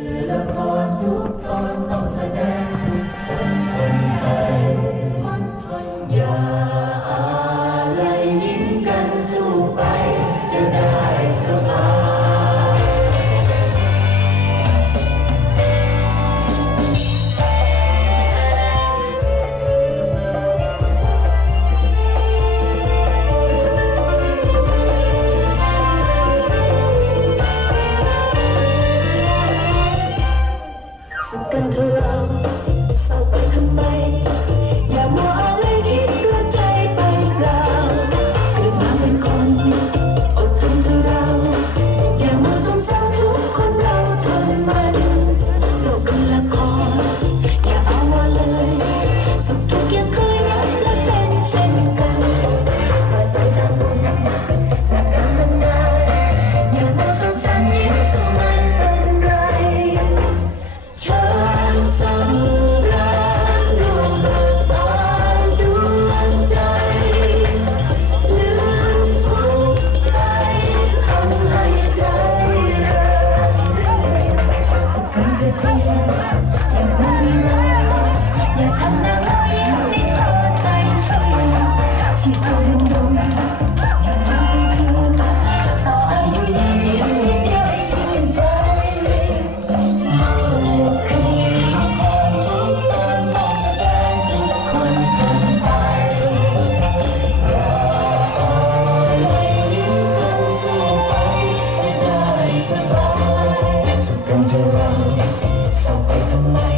คือครทุกตนต้องแสดงทุกคนคนไทยคนนอย่าอะไรยิ้มกันสู้ไปจะได้สบาย love. so